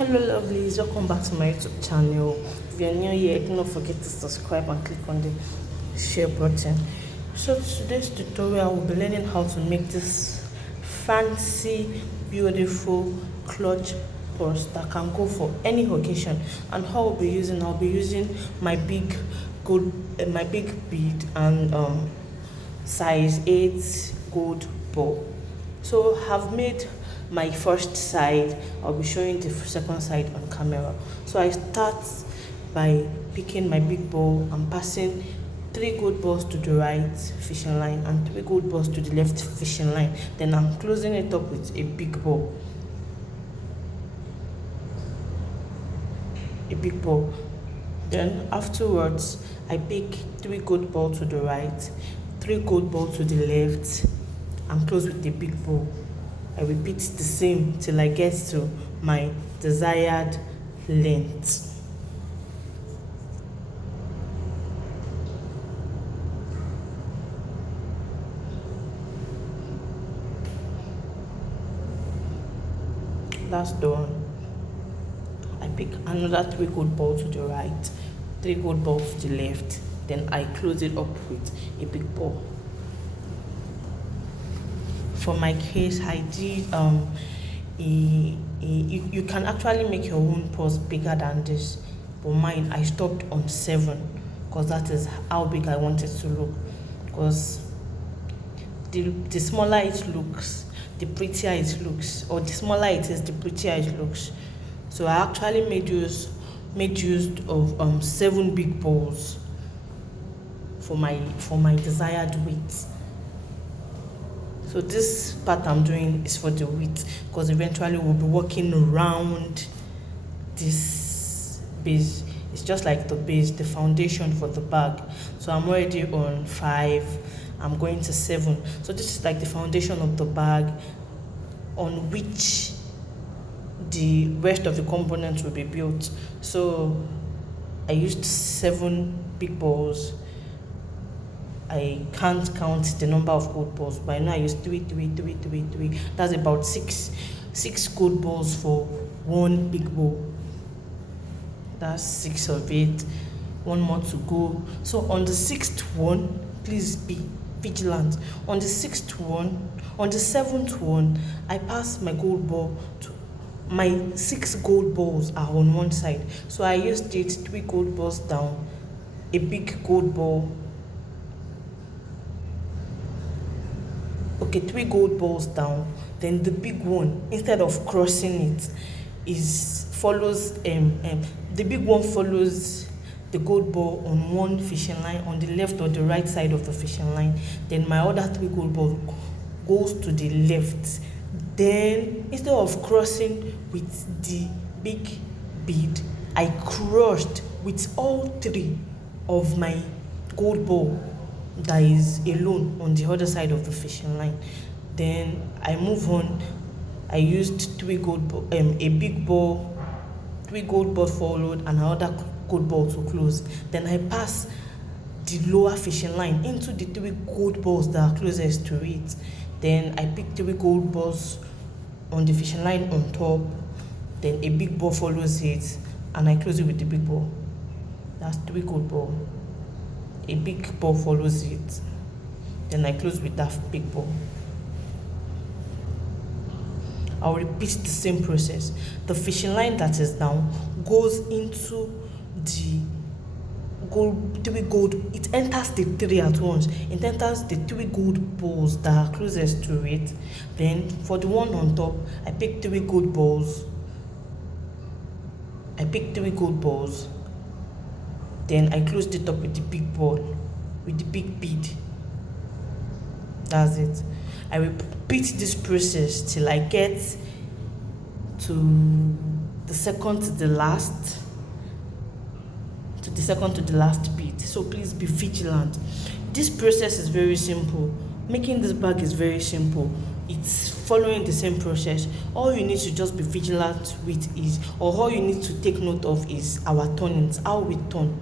Hello lovelies, welcome back to my YouTube channel. If you're new here, do not forget to subscribe and click on the share button. So today's tutorial will be learning how to make this fancy, beautiful clutch purse that can go for any occasion. And how I'll be using my big my big bead and size 8 gold ball. So I've made my first side. I'll be showing the second side on camera. So I start by picking my big ball and passing 3 gold balls to the right fishing line and 3 gold balls to the left fishing line. Then I'm closing it up with a big ball. Then afterwards I pick 3 gold balls to the right, 3 gold balls to the left, and close with the big ball. I repeat the same till I get to my desired length. That's done. I pick another 3 gold balls to the right, 3 gold balls to the left, then I close it up with a big ball. For my case, I did you can actually make your own purse bigger than this, but mine I stopped on 7 because that is how big I want it to look. Because the smaller it looks, the prettier it looks, or the smaller it is, the prettier it looks. So I actually made use of 7 big balls for my desired weight. So this part I'm doing is for the width, because eventually we'll be working around this base. It's just like the base, the foundation for the bag. So I'm already on 5, I'm going to 7. So this is like the foundation of the bag on which the rest of the components will be built. So I used 7 big balls. I can't count the number of gold balls, but I know I used 3. That's about 6 gold balls for 1 big ball. That's 6 of it. 1 more to go. So on the 6th one, please be vigilant. On the 7th one, I pass my gold ball to my 6 gold balls are on one side. So I used 3 gold balls down, a big gold ball. Okay, 3 gold balls down, then the big one, instead of crossing it, follows the big one follows the gold ball on one fishing line on the left or the right side of the fishing line. Then my other 3 gold balls goes to the left. Then instead of crossing with the big bead, I crushed with all 3 of my gold ball that is alone on the other side of the fishing line. Then I move on. I used 3 gold ball, a big ball, 3 gold balls followed, and another gold ball to close. Then I pass the lower fishing line into the 3 gold balls that are closest to it. Then I pick 3 gold balls on the fishing line on top. Then a big ball follows it, and I close it with the big ball. That's 3 gold ball. A big ball follows it, then I close with that big ball. I'll repeat the same process. The fishing line that is down goes into the 3 gold. It enters the 3 at once. It enters the 3 gold balls that are closest to it. Then for the one on top, I pick 3 gold balls. Then I closed it up with the big ball, with the big bead. That's it. I repeat this process till I get to the second to the last bead. So please be vigilant. This process is very simple. Making this bag is very simple. It's following the same process. All you need to just be vigilant with all you need to take note of is our turnings, how we turn.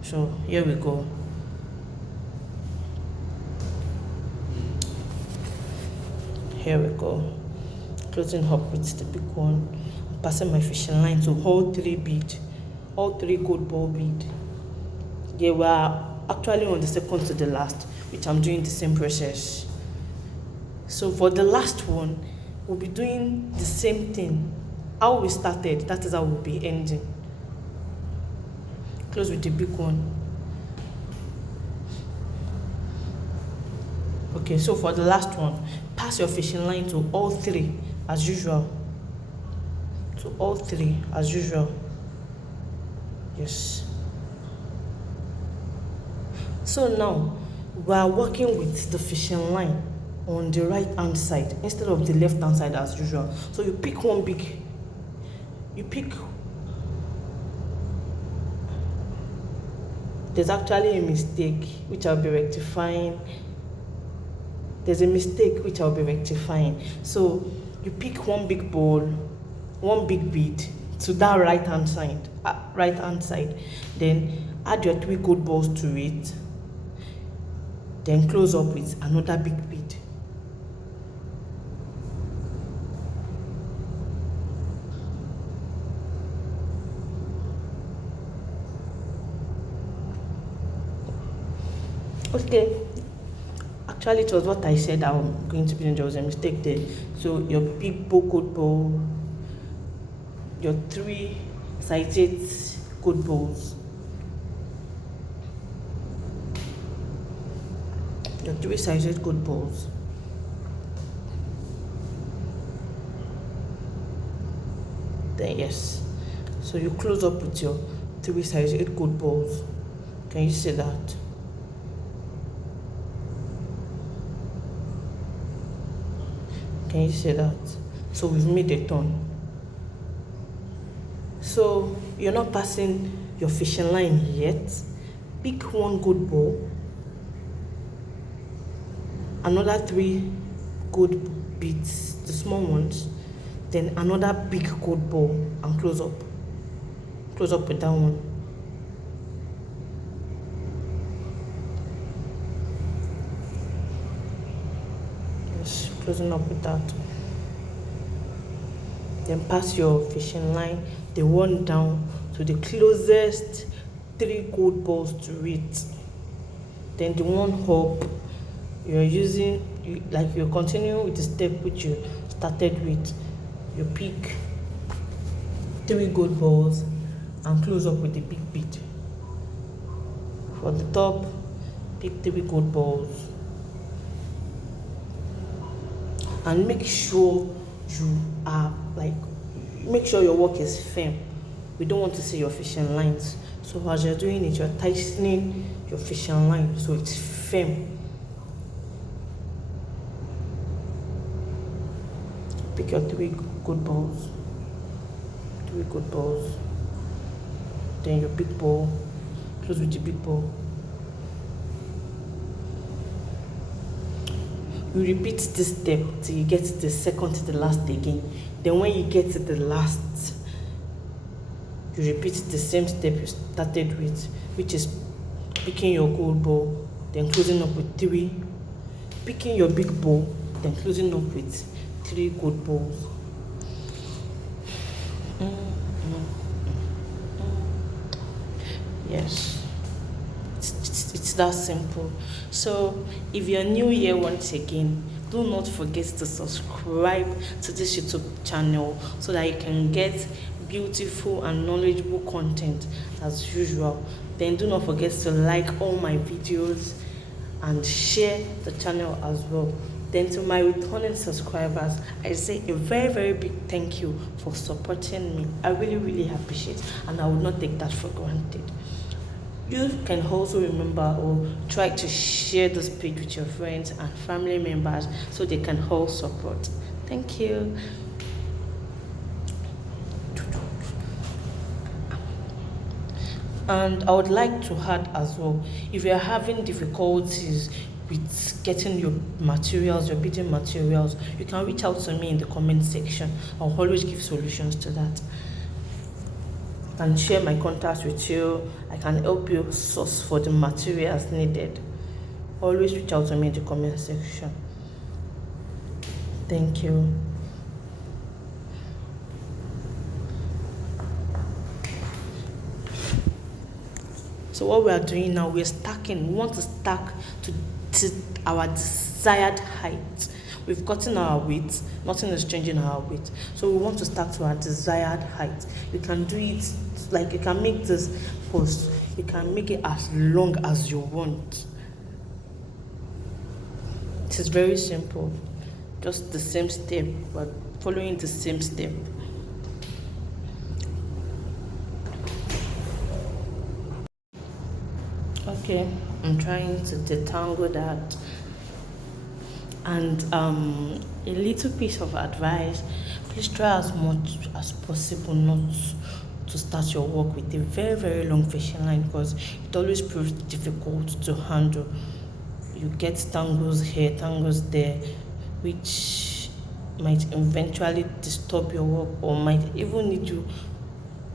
So here we go. Closing up with the big one, passing my fishing line to all three bead, all three gold ball bead. Yeah, we are actually on the second to the last, which I'm doing the same process. So for the last one, we'll be doing the same thing. How we started, that is how we'll be ending. Close with the big one. Okay, so for the last one, pass your fishing line to all three as usual. To all three as usual. Yes. So now we are working with the fishing line on the right hand side instead of the left hand side as usual. So you pick one big, there's actually a mistake which I'll be rectifying. There's a mistake which I'll be rectifying. So you pick one big ball, one big bead to that right hand side, then add your three gold balls to it, then close up with another big bead. Okay, actually it was what I said I'm going to be doing. There was a mistake there. So your big gold ball, your three sided gold balls, your three sided gold balls, then yes, so you close up with your three sided gold balls. Can you see that? Can you see that? So we've made a turn. So you're not passing your fishing line yet. Pick one gold ball, another three gold beads, the small ones, then another big gold ball, and close up. Close up with that one. Yes, closing up with that. Then pass your fishing line, the one down, to the closest three gold balls to it. Then the one up, you're continuing with the step which you started with. You pick three gold balls and close up with the big bead. For the top, pick three gold balls and make sure your work is firm. We don't want to see your fishing lines. So as you're doing it, you're tightening your fishing line so it's firm. Pick your three good balls. Then your big ball. Close with the big ball. You repeat this step till you get to the second to the last again. Then when you get to the last, you repeat the same step you started with, which is picking your gold ball, then closing up with three, picking your big ball, then closing up with three gold balls. Yes, it's that simple. So if you're new here, once again, do not forget to subscribe to this YouTube channel so that you can get beautiful and knowledgeable content as usual. Then do not forget to like all my videos and share the channel as well. Then to my returning subscribers, I say a very, very big thank you for supporting me. I really appreciate, and I would not take that for granted. You can also remember or try to share this page with your friends and family members so they can all support. Thank you. And I would like to add as well, if you're having difficulties with getting your materials, your beading materials, you can reach out to me in the comment section. I'll always give solutions to that. I can share my contacts with you. I can help you source for the materials needed. Always reach out to me in the comment section. Thank you. So what we are doing now, we're stacking. We want to stack to our desired height. We've gotten our weight, nothing is changing our weight. So we want to stack to our desired height. You can do it like you can make this post, you can make it as long as you want. It is very simple. Just the same step, but following the same step. Okay, I'm trying to detangle that. And a little piece of advice, please try as much as possible not to start your work with a very, very long fishing line, because it always proves difficult to handle. You get tangles here, tangles there, which might eventually disturb your work or might even need you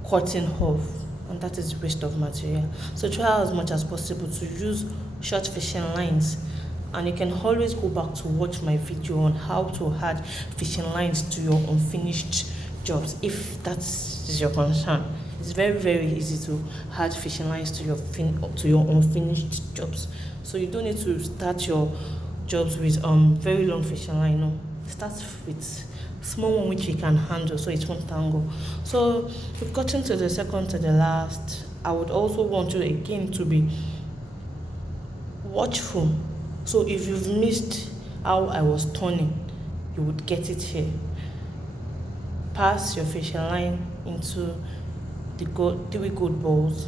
cutting off, and that is waste of material. So try as much as possible to use short fishing lines, and you can always go back to watch my video on how to add fishing lines to your unfinished jobs if that is your concern. It's very, very easy to add fishing lines to your unfinished jobs. So you don't need to start your jobs with very long fishing line. No, start with small one which you can handle so it won't tangle. So we've gotten to the second to the last. I would also want you again to be watchful. So if you've missed how I was turning, you would get it here. Pass your fishing line into the three gold balls.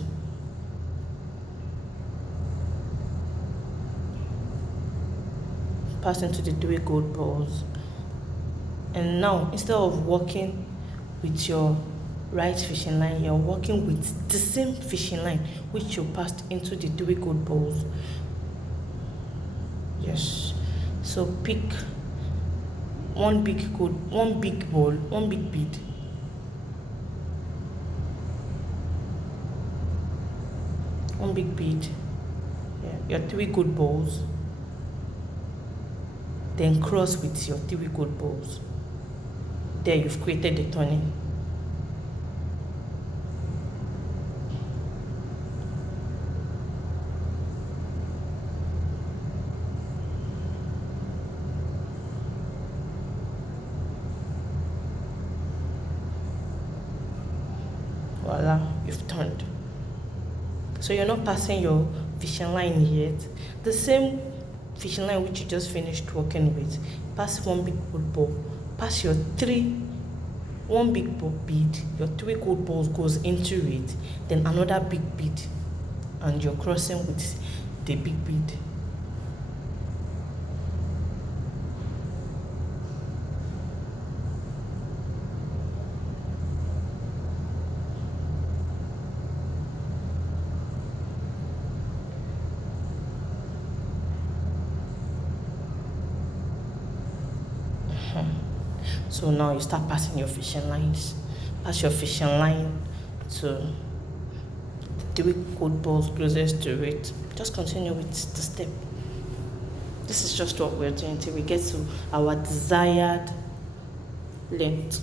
Pass into the three gold balls. And now, instead of working with your right fishing line, you're working with the same fishing line which you passed into the three gold balls. Yes. So pick one big ball, one big bead. One big bead. Yeah, your three gold balls. Then cross with your three gold balls. There you've created the turning. Voila, you've turned. So you're not passing your fishing line yet. The same fishing line which you just finished working with, pass one big gold ball, pass your one big ball bead, your three gold balls goes into it, then another big bead, and you're crossing with the big bead. So now you start passing your fishing lines. Pass your fishing line to the three gold balls closest to it. Just continue with the step. This is just what we're doing till we get to our desired length.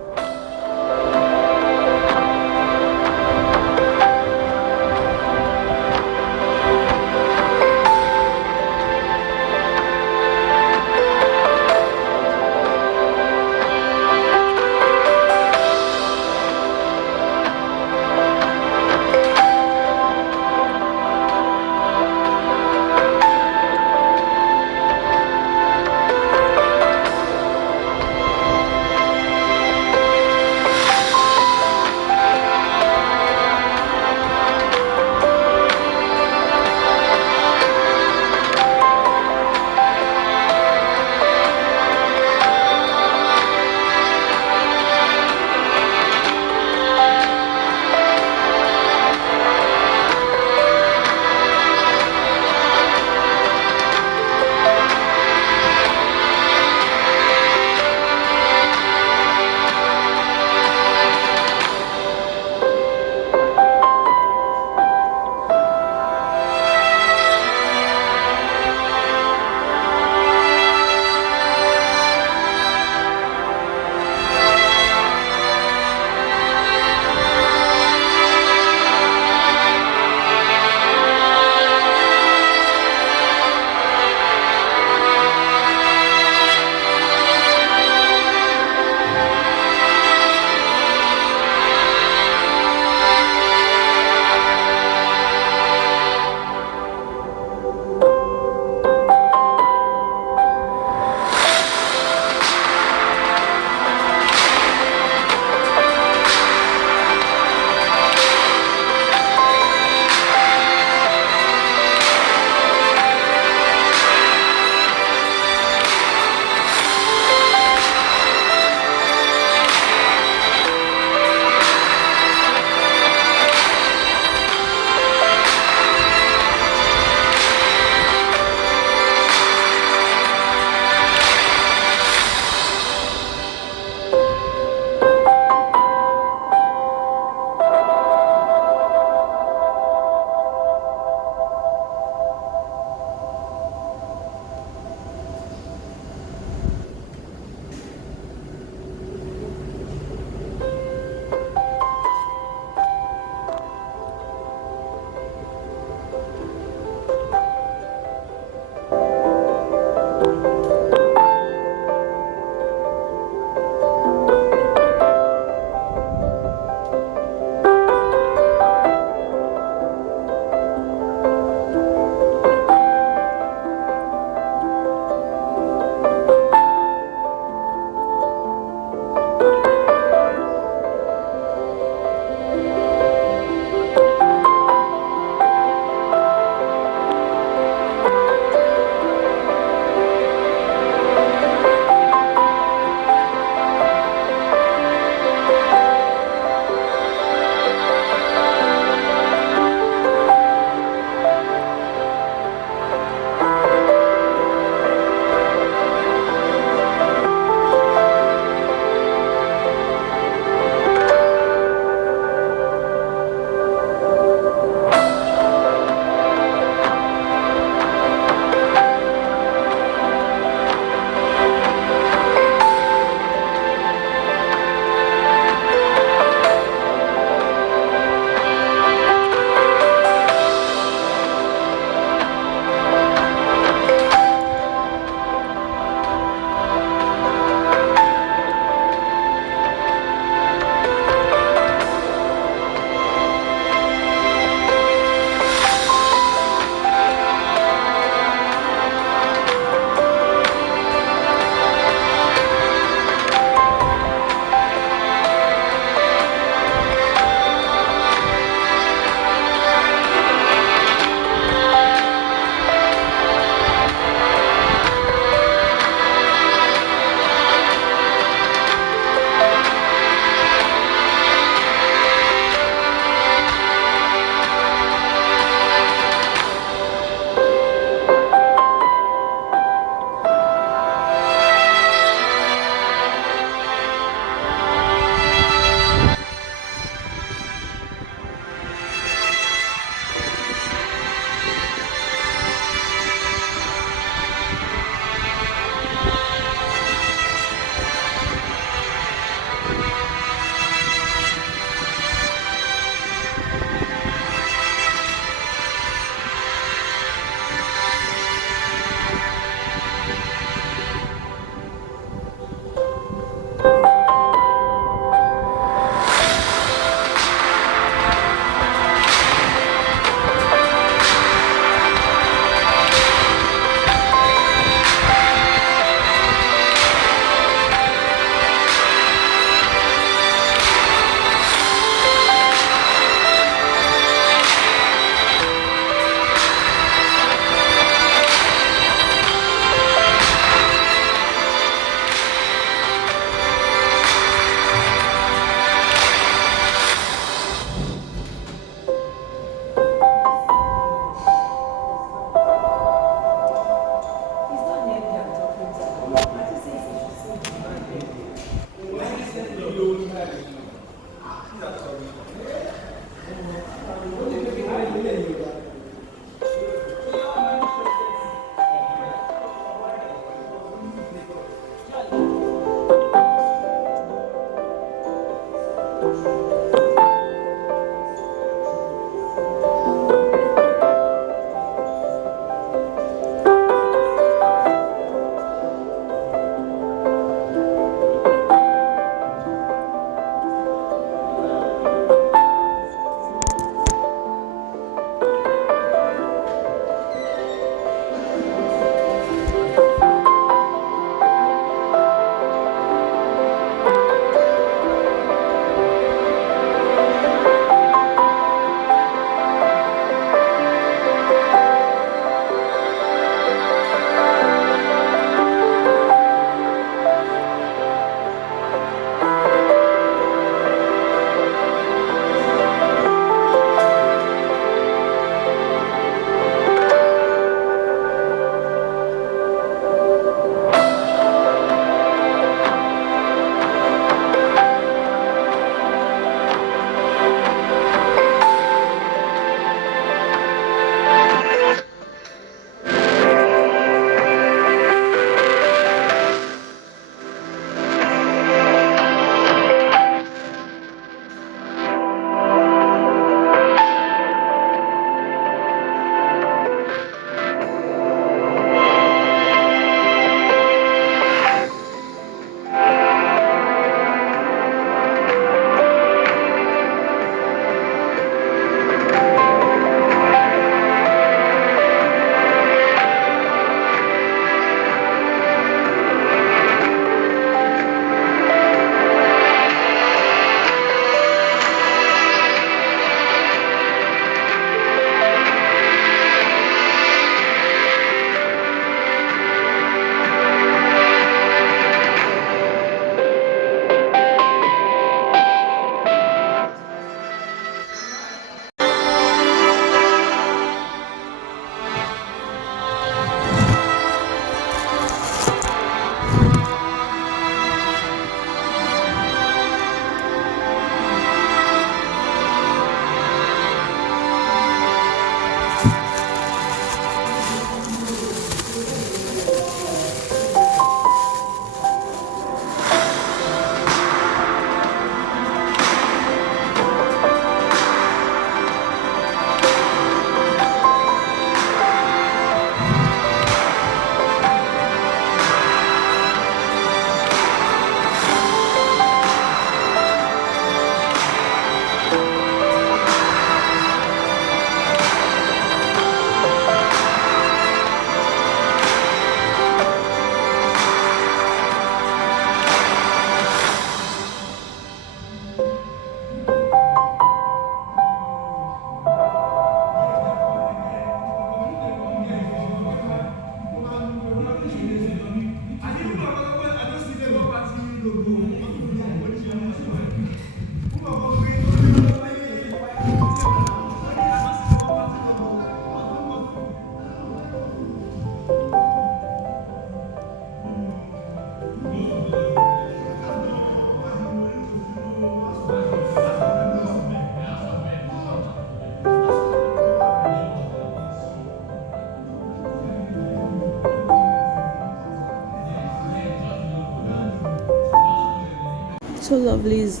So lovelies,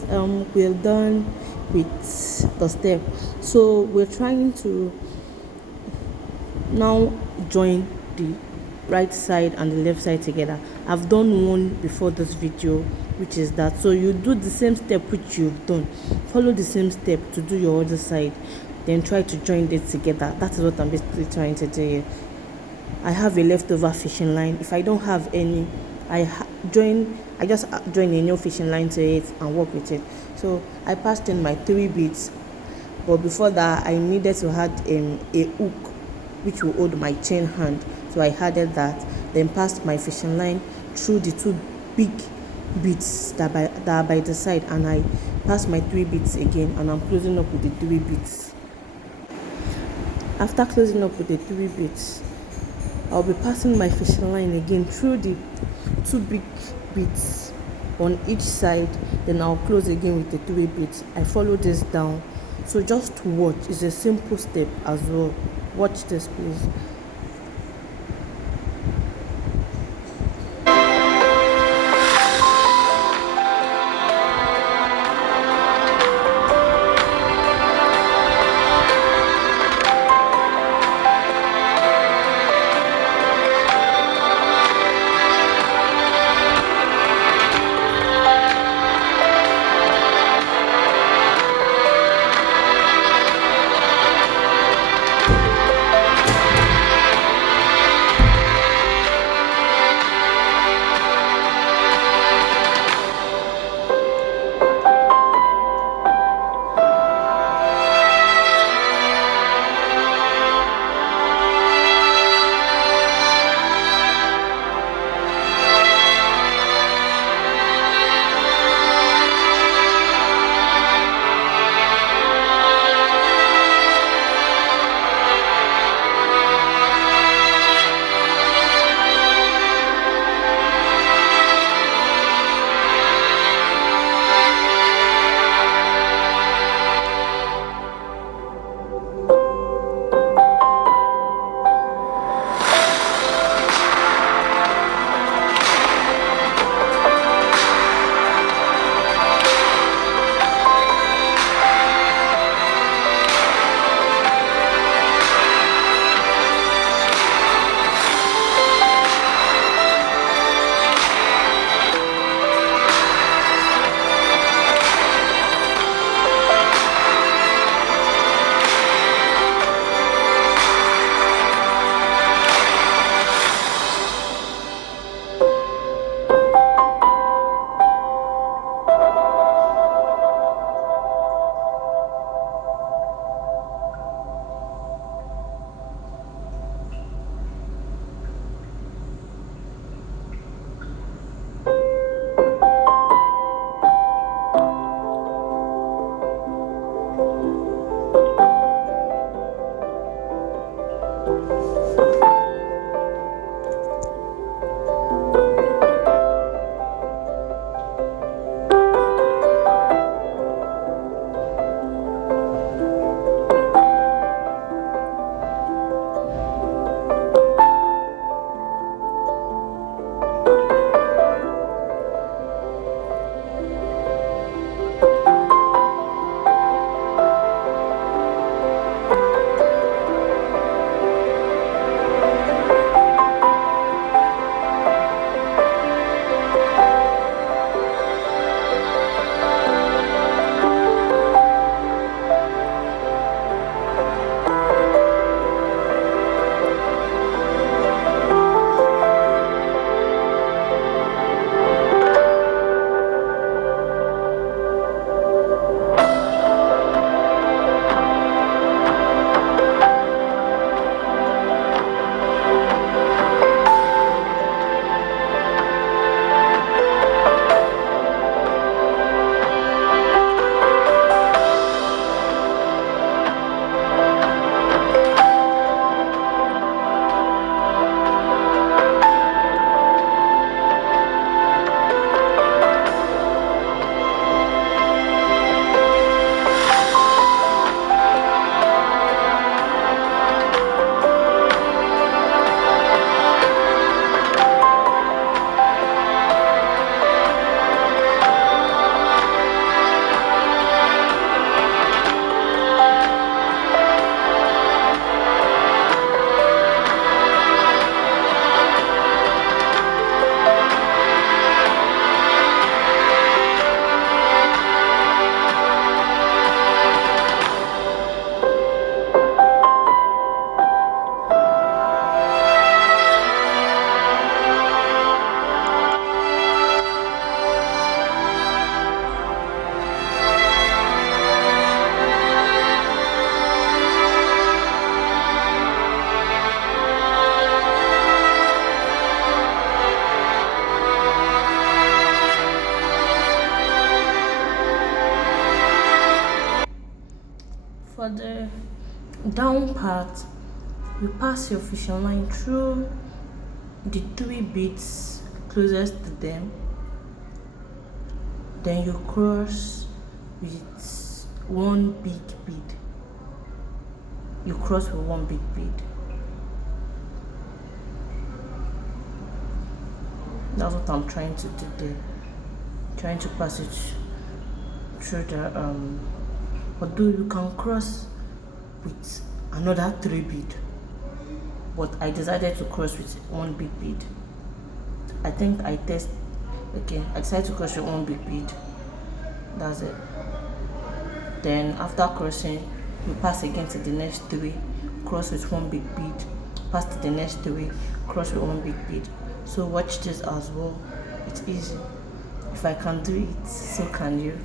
we're done with the step, so we're trying to now join the right side and the left side together. I've done one before this video, which is that. So you do the same step which you've done, follow the same step to do your other side, then try to join it together. That is what I'm basically trying to do here. I have a leftover fishing line. If I don't have any, I just join a new fishing line to it and work with it. So I passed in my 3 beads, but before that I needed to add a hook which will hold my chain hand. So I added that, then passed my fishing line through the 2 big beads that are by the side, and I passed my 3 beads again, and I'm closing up with the 3 beads. After closing up with the 3 beads, I'll be passing my fishing line again through the 2 big beads on each side, then I'll close again with the 3 beads. I follow this down, so just watch. It's a simple step as well. Watch this, please. For the down part, you pass your fishing line through the three beads closest to them, then you cross with one big bead. You cross with one big bead. That's what I'm trying to do there. Trying to pass it through the although you can cross with another three bead, but I decided to cross with one big bead. I think I test okay, I decided to cross with one big bead. That's it. Then after crossing, you pass again to the next three, cross with one big bead, pass to the next three, cross with one big bead. So watch this as well. It's easy. If I can do it, so can you.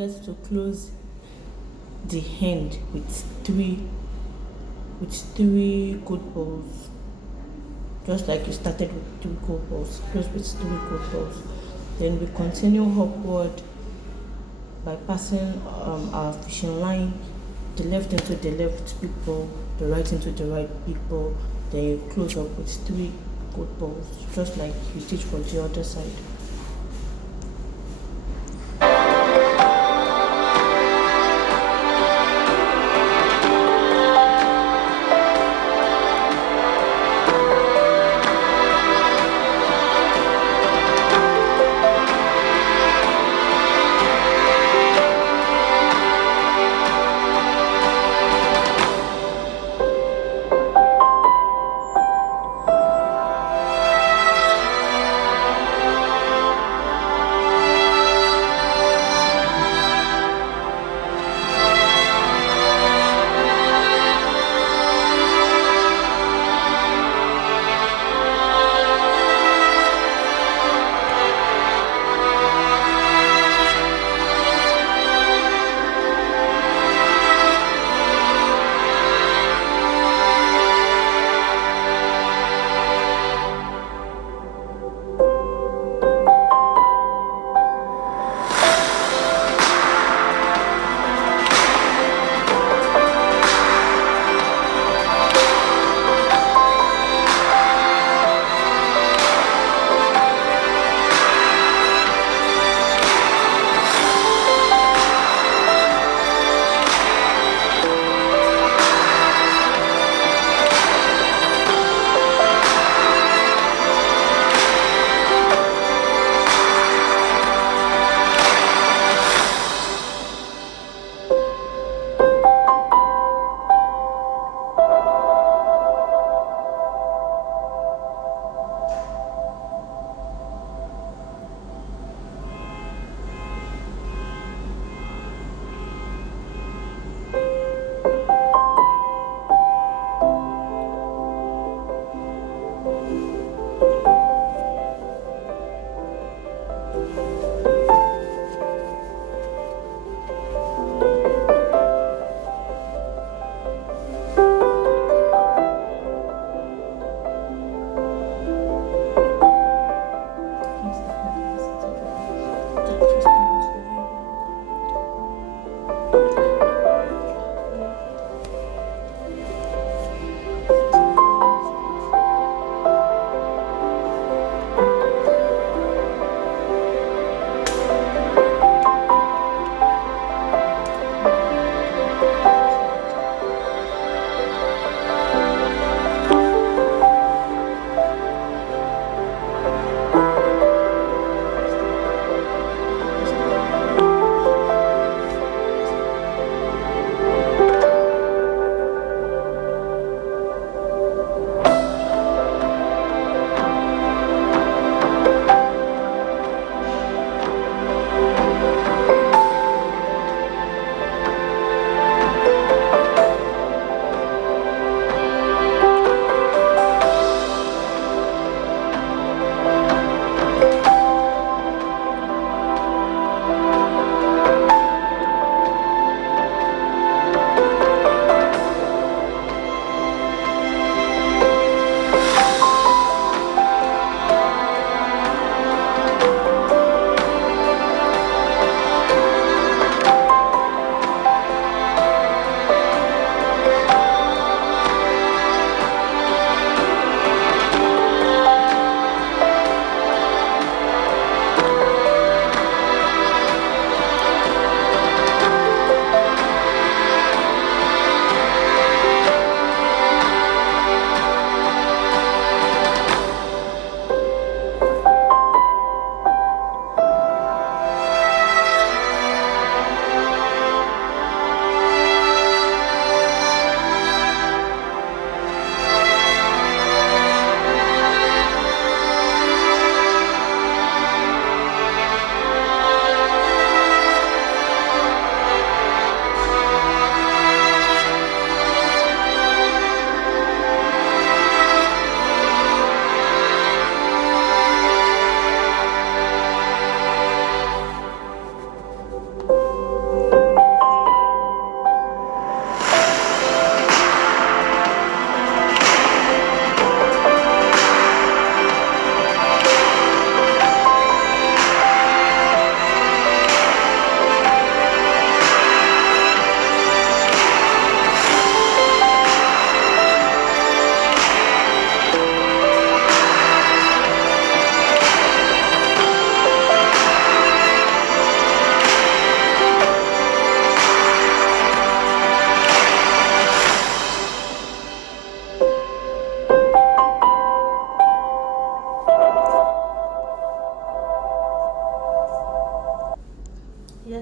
forget to close the end with three good balls, just like you started with three gold balls. Close with three gold balls. Then we continue upward by passing our fishing line, the left into the left big ball, the right into the right big ball. Then you close up with three gold balls, just like you did for the other side.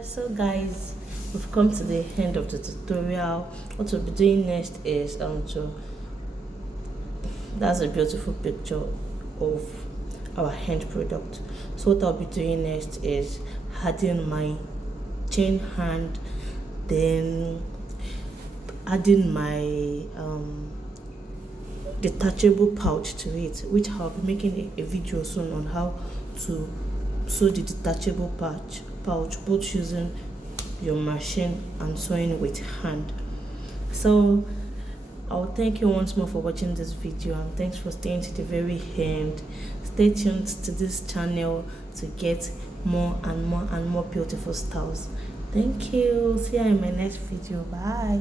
So guys, we've come to the end of the tutorial. What we'll be doing next is to that's a beautiful picture of our hand product. So what I'll be doing next is adding my chain hand, then adding my detachable pouch to it, which I'll be making a video soon on how to sew the detachable pouch both using your machine and sewing with hand. So I'll thank you once more for watching this video, and thanks for staying to the very end. Stay tuned to this channel to get more and more and more beautiful styles. Thank you. See you in my next video. Bye.